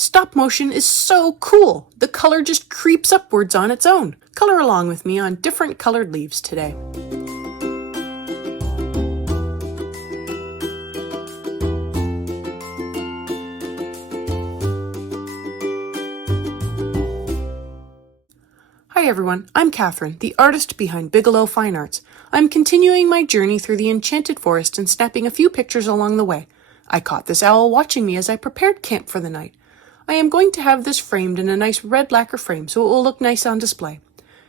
Stop motion is so cool! The color just creeps upwards on its own. Color along with me on different colored leaves today. Hi everyone, I'm Catherine, the artist behind Bigelow Fine Arts. I'm continuing my journey through the Enchanted Forest and snapping a few pictures along the way. I caught this owl watching me as I prepared camp for the night. I am going to have this framed in a nice red lacquer frame so it will look nice on display.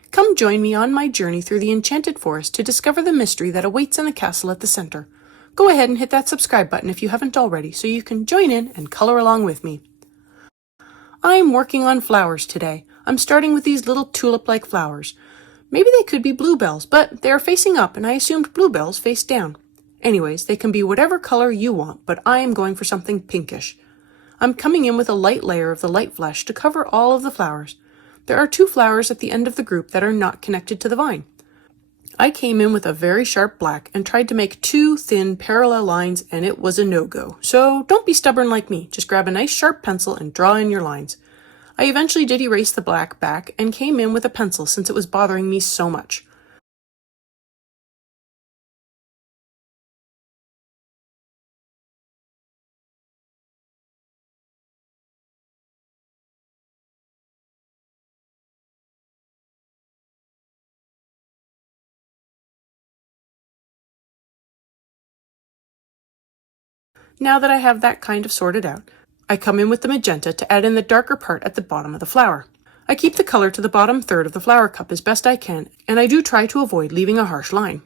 Come join me on my journey through the Enchanted Forest to discover the mystery that awaits in the castle at the center. Go ahead and hit that subscribe button if you haven't already so you can join in and color along with me. I'm working on flowers today. I'm starting with these little tulip-like flowers. Maybe they could be bluebells, but they are facing up and I assumed bluebells face down. Anyways, they can be whatever color you want, but I am going for something pinkish. I'm coming in with a light layer of the light flesh to cover all of the flowers. There are 2 flowers at the end of the group that are not connected to the vine. I came in with a very sharp black and tried to make 2 thin parallel lines and it was a no-go. So don't be stubborn like me, just grab a nice sharp pencil and draw in your lines. I eventually did erase the black back and came in with a pencil since it was bothering me so much. Now that I have that kind of sorted out, I come in with the magenta to add in the darker part at the bottom of the flower. I keep the color to the bottom third of the flower cup as best I can, and I do try to avoid leaving a harsh line.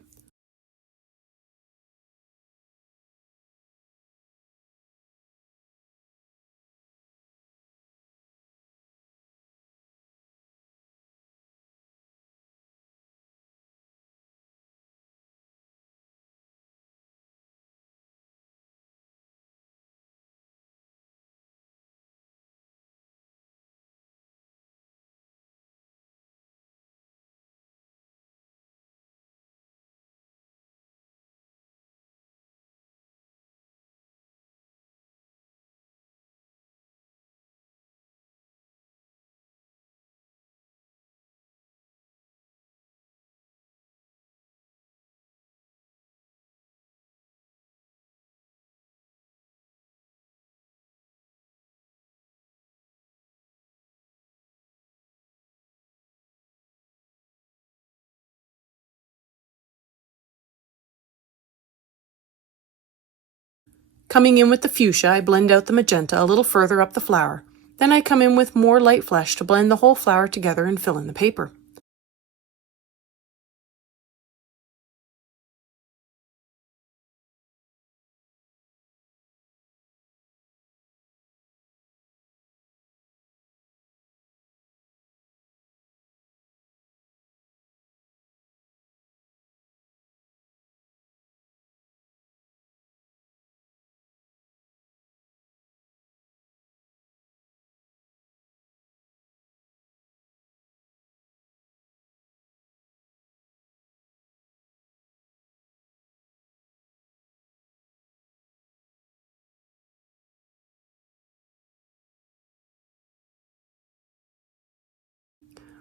Coming in with the fuchsia, I blend out the magenta a little further up the flower. Then I come in with more light flesh to blend the whole flower together and fill in the paper.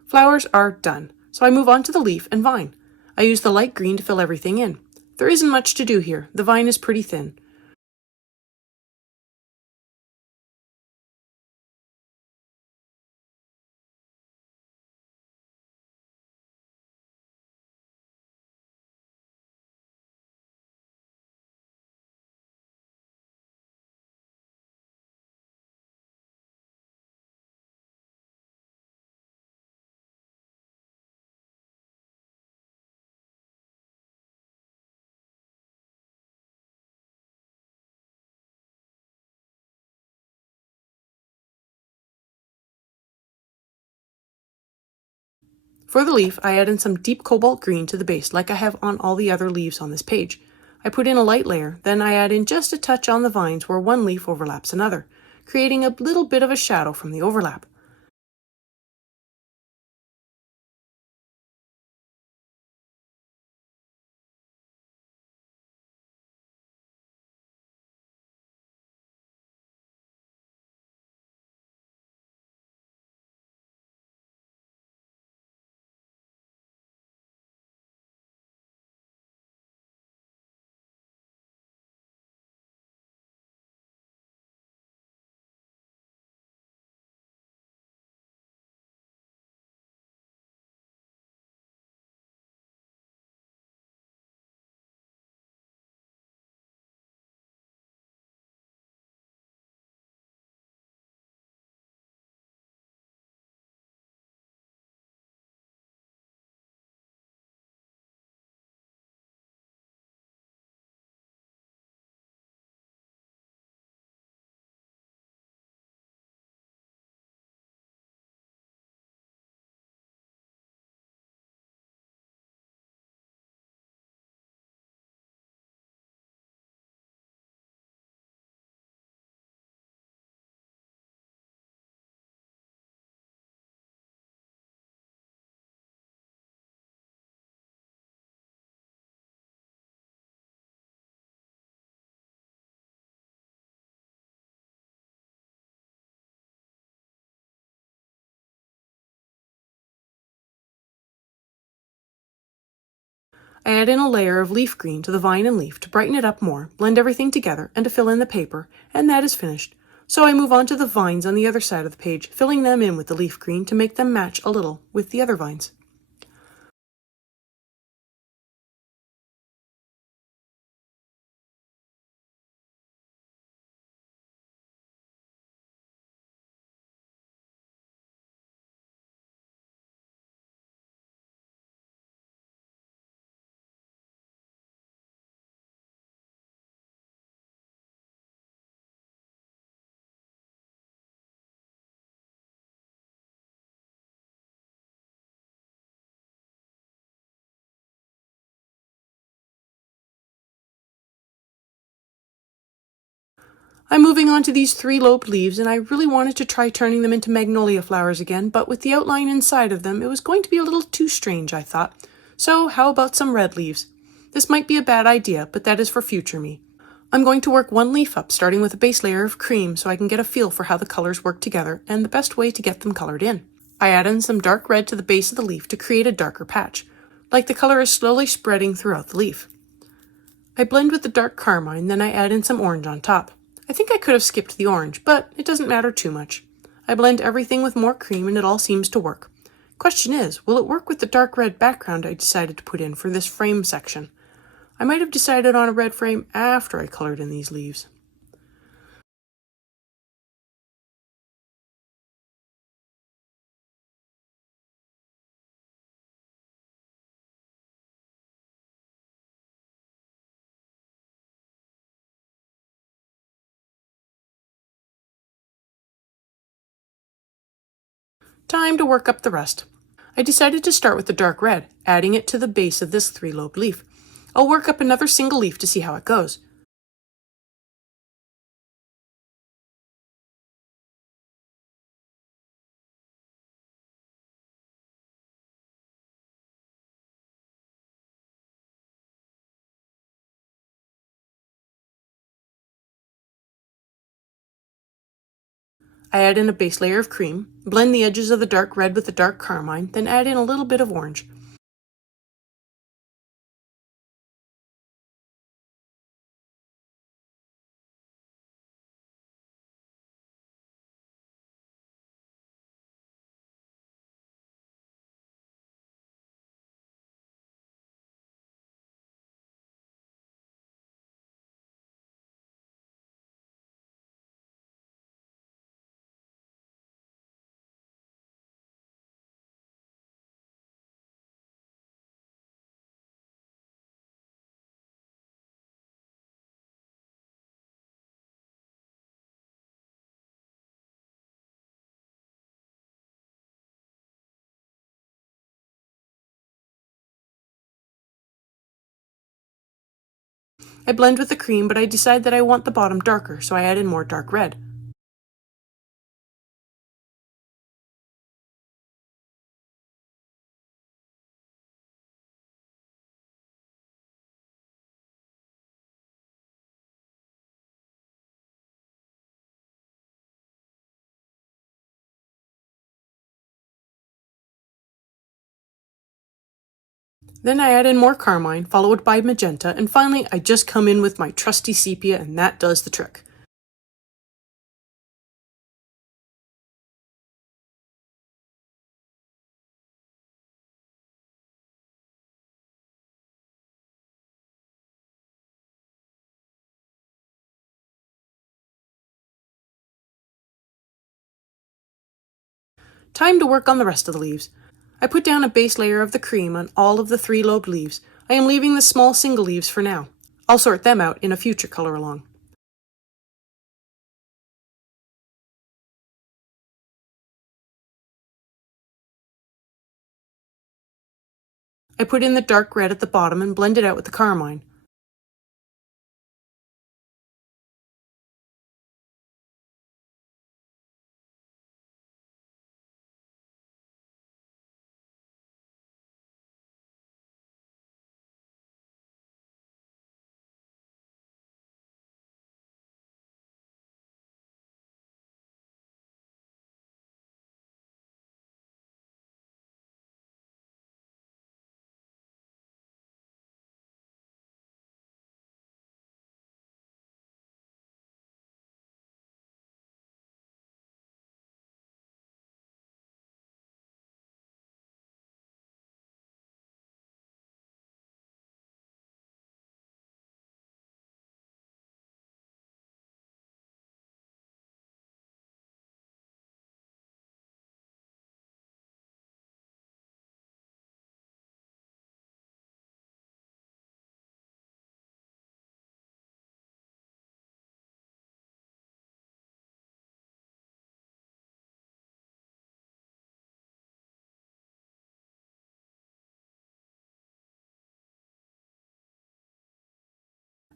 Flowers are done, so I move on to the leaf and vine. I use the light green to fill everything in. There isn't much to do here. The vine is pretty thin. For the leaf, I add in some deep cobalt green to the base like I have on all the other leaves on this page. I put in a light layer, then I add in just a touch on the vines where one leaf overlaps another, creating a little bit of a shadow from the overlap. I add in a layer of leaf green to the vine and leaf to brighten it up more, blend everything together, and to fill in the paper, and that is finished. So I move on to the vines on the other side of the page, filling them in with the leaf green to make them match a little with the other vines. I'm moving on to these 3-lobed leaves, and I really wanted to try turning them into magnolia flowers again, but with the outline inside of them, it was going to be a little too strange, I thought. So how about some red leaves? This might be a bad idea, but that is for future me. I'm going to work one leaf up, starting with a base layer of cream so I can get a feel for how the colors work together and the best way to get them colored in. I add in some dark red to the base of the leaf to create a darker patch, like the color is slowly spreading throughout the leaf. I blend with the dark carmine, then I add in some orange on top. I think I could have skipped the orange, but it doesn't matter too much. I blend everything with more cream and it all seems to work. Question is, will it work with the dark red background I decided to put in for this frame section? I might have decided on a red frame after I colored in these leaves. Time to work up the rest. I decided to start with the dark red, adding it to the base of this 3-lobed leaf. I'll work up another single leaf to see how it goes. I add in a base layer of cream, blend the edges of the dark red with the dark carmine, then add in a little bit of orange. I blend with the cream, but I decide that I want the bottom darker, so I add in more dark red. Then I add in more carmine, followed by magenta, and finally I just come in with my trusty sepia, and that does the trick. Time to work on the rest of the leaves. I put down a base layer of the cream on all of the 3-lobed leaves. I am leaving the small single leaves for now. I'll sort them out in a future color along. I put in the dark red at the bottom and blend it out with the carmine.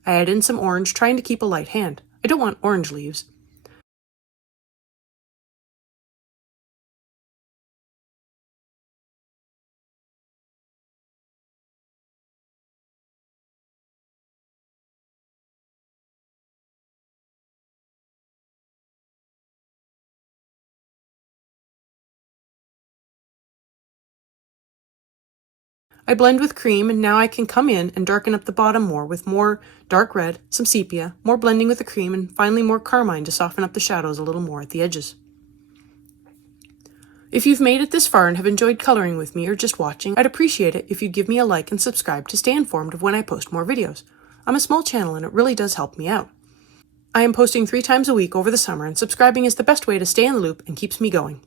I add in some orange, trying to keep a light hand. I don't want orange leaves. I blend with cream, and now I can come in and darken up the bottom more with more dark red, some sepia, more blending with the cream, and finally more carmine to soften up the shadows a little more at the edges. If you've made it this far and have enjoyed coloring with me or just watching, I'd appreciate it if you'd give me a like and subscribe to stay informed of when I post more videos. I'm a small channel and it really does help me out. I am posting 3 times a week over the summer, and subscribing is the best way to stay in the loop and keeps me going.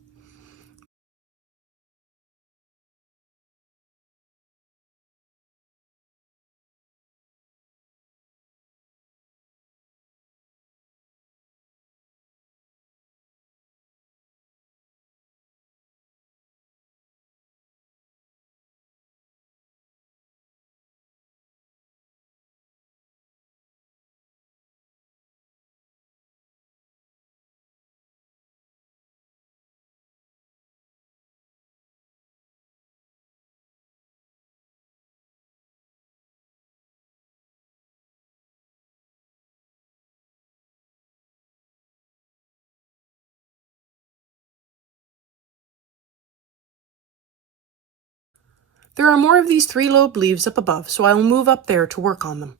There are more of these 3-lobed leaves up above, so I will move up there to work on them.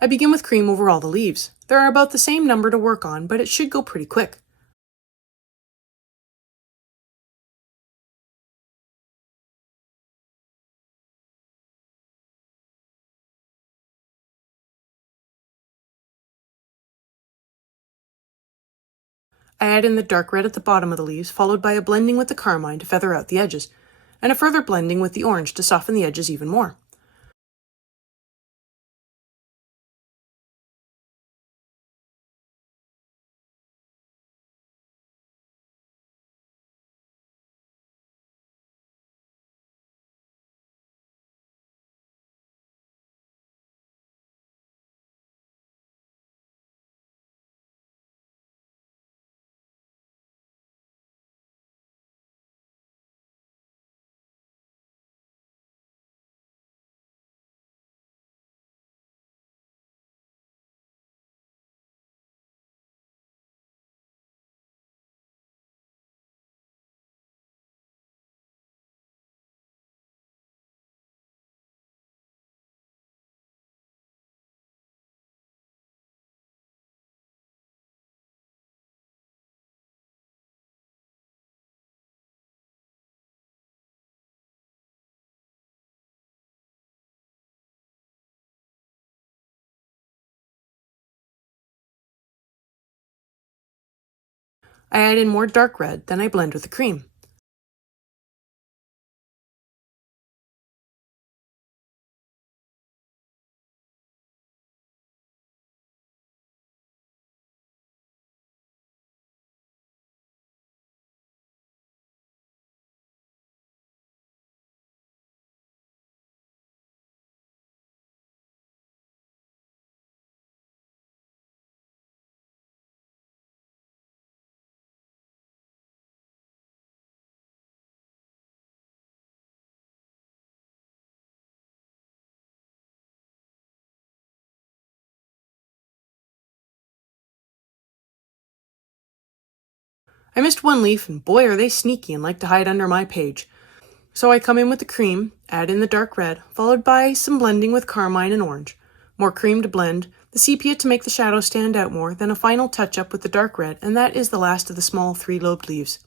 I begin with cream over all the leaves. There are about the same number to work on, but it should go pretty quick. I add in the dark red at the bottom of the leaves, followed by a blending with the carmine to feather out the edges, and a further blending with the orange to soften the edges even more. I add in more dark red, then I blend with the cream. I missed one leaf, and boy are they sneaky and like to hide under my page. So I come in with the cream, add in the dark red, followed by some blending with carmine and orange. More cream to blend, the sepia to make the shadow stand out more, then a final touch-up with the dark red, and that is the last of the small 3-lobed leaves.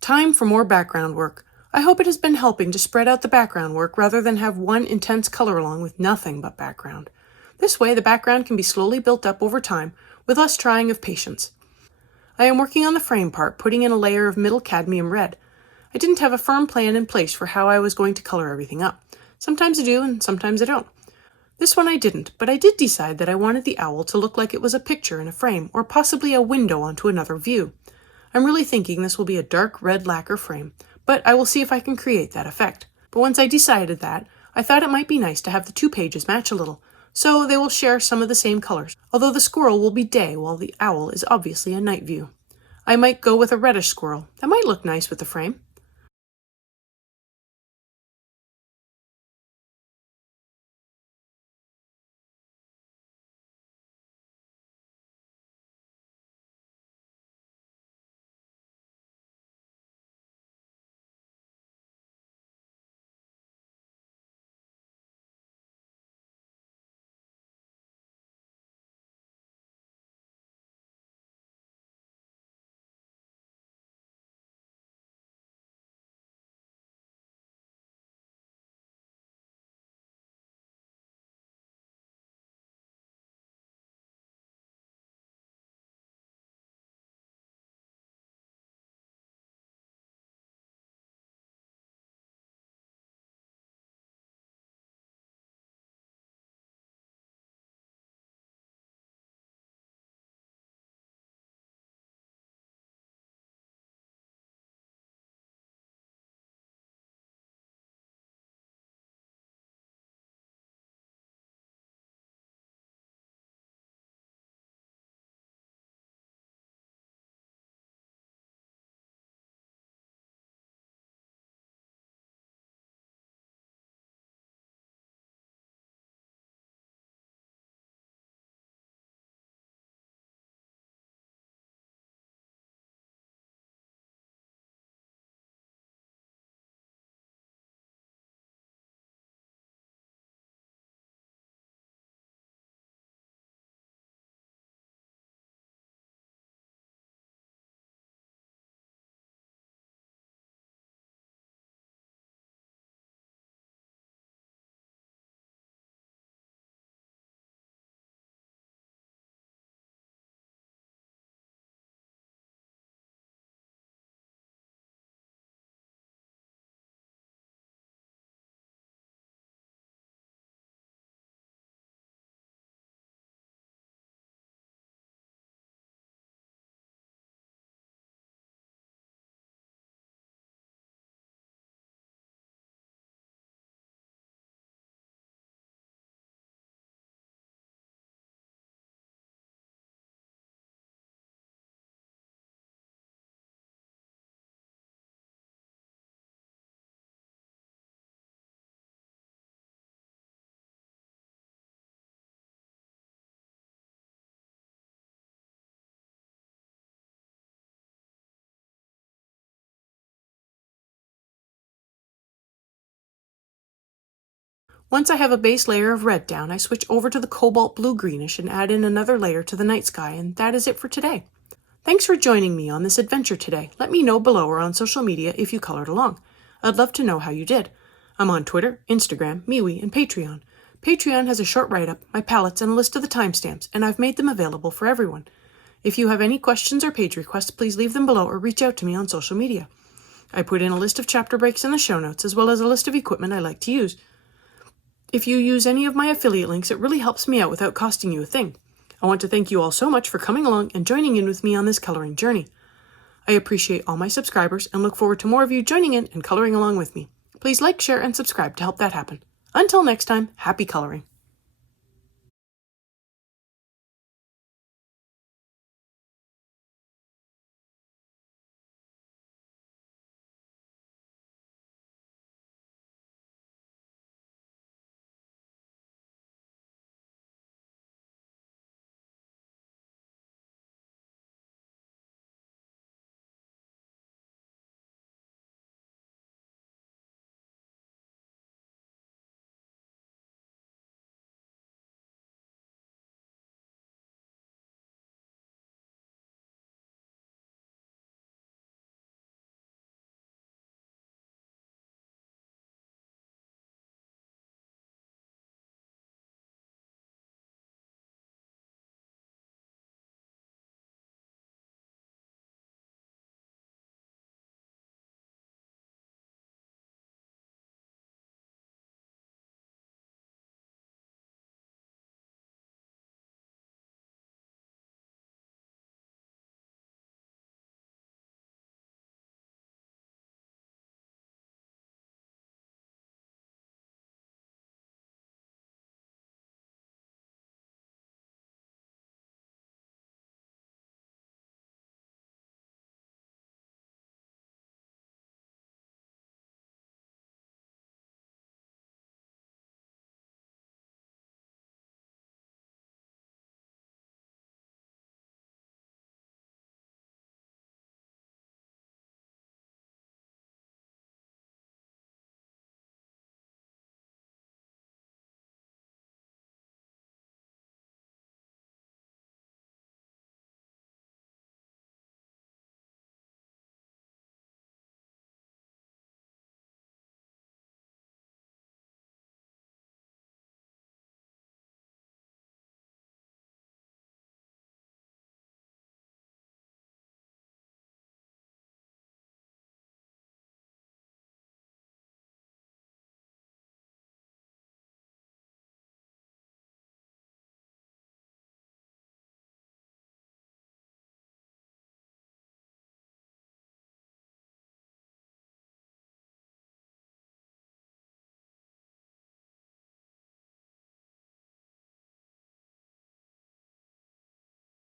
Time for more background work. I hope it has been helping to spread out the background work rather than have one intense color along with nothing but background. This way, the background can be slowly built up over time with less trying of patience. I am working on the frame part, putting in a layer of middle cadmium red. I didn't have a firm plan in place for how I was going to color everything up. Sometimes I do and sometimes I don't. This one I didn't, but I did decide that I wanted the owl to look like it was a picture in a frame or possibly a window onto another view. I'm really thinking this will be a dark red lacquer frame, but I will see if I can create that effect. But once I decided that, I thought it might be nice to have the two pages match a little, so they will share some of the same colors, although the squirrel will be day while the owl is obviously a night view. I might go with a reddish squirrel. That might look nice with the frame. Once I have a base layer of red down, I switch over to the cobalt blue-greenish and add in another layer to the night sky, and that is it for today. Thanks for joining me on this adventure today. Let me know below or on social media if you colored along. I'd love to know how you did. I'm on Twitter, Instagram, MeWe, and Patreon. Patreon has a short write-up, my palettes, and a list of the timestamps, and I've made them available for everyone. If you have any questions or page requests, please leave them below or reach out to me on social media. I put in a list of chapter breaks in the show notes, as well as a list of equipment I like to use. If you use any of my affiliate links, it really helps me out without costing you a thing. I want to thank you all so much for coming along and joining in with me on this coloring journey. I appreciate all my subscribers and look forward to more of you joining in and coloring along with me. Please like, share, and subscribe to help that happen. Until next time, happy coloring.